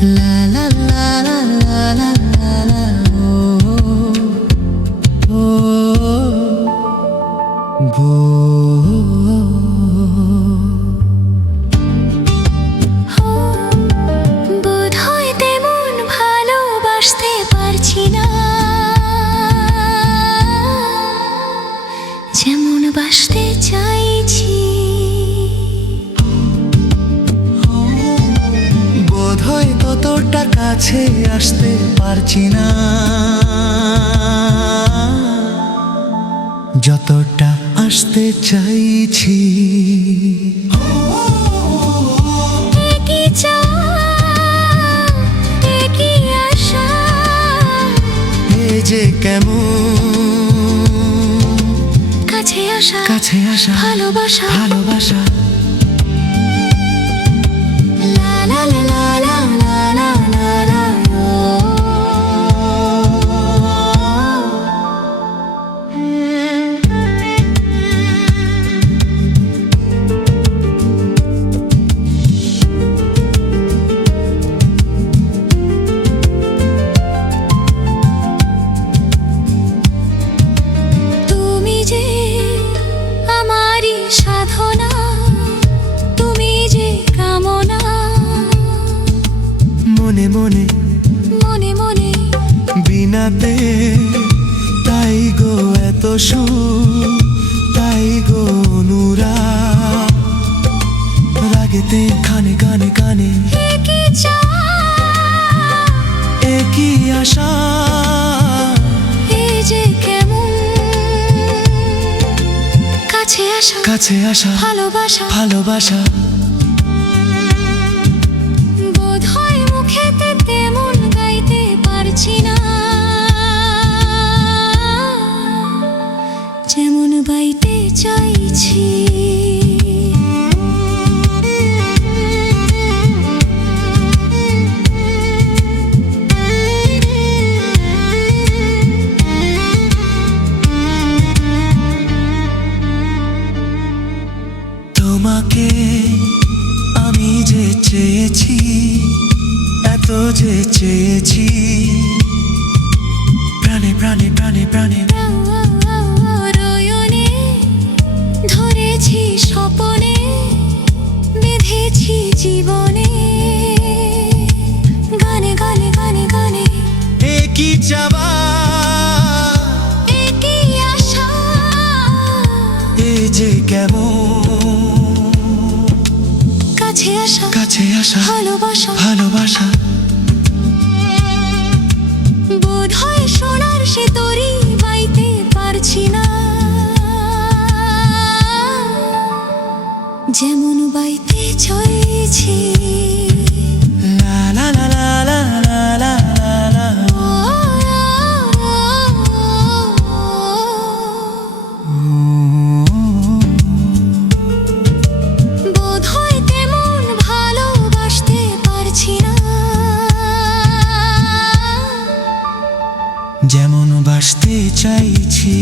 লা লা লা লা লা লা লা লা, ও ও বোধহয় তেমন ভালোবাসতে পারছি না, যেমন বাসতে চাইছি। বোধহয় ততটা কাছে আসতে পারছি না, যতটা আসতে চাইছি। একই চাওয়া, একই আশা, এ যে কেমন কাছে আসা, কাছে আসা, ভালোবাসা, ভালোবাসা। লা লা লা লা লা লা লা লা, তুমি যে আমারই সাধনা, তুমি যে কামনা, মনে মনে মনে মনে বিনাতে, তাই গো এত সুর, তাই গো অনুরাগ, রাগেতে কানে কানে কানে, একই চাওয়া, একই আশা। এই যে কেমন কাছে আসা, কাছে আসা, ভালোবাসা, ভালোবাসা। বোধহয় মুখেতে তেমন গাইতে পারছি না, যেমন বাইতে চাইছি। তোমাকে আমি যে চেয়েছি, এত যে চেয়েছি, প্রাণে প্রাণে প্রাণে প্রাণে। রয়নে ধরেছি স্বপনে, বেঁধেছি জীবনে, গানে গানে গানে গানে, একই চাওয়া, একই আশা, এ যে কেমন কাছে আসা, কাছে আসা, ভালোবাসা, ভালোবাসা। বোধহয় সোনার সে তরি বাইতে পারছি না, যেমন বাইতে চাইছি। লা লা লা লা লা লা লা লা, বোধহয় তেমন ভালোবাসতে পারছি না, যেমন বাসতে চাইছি।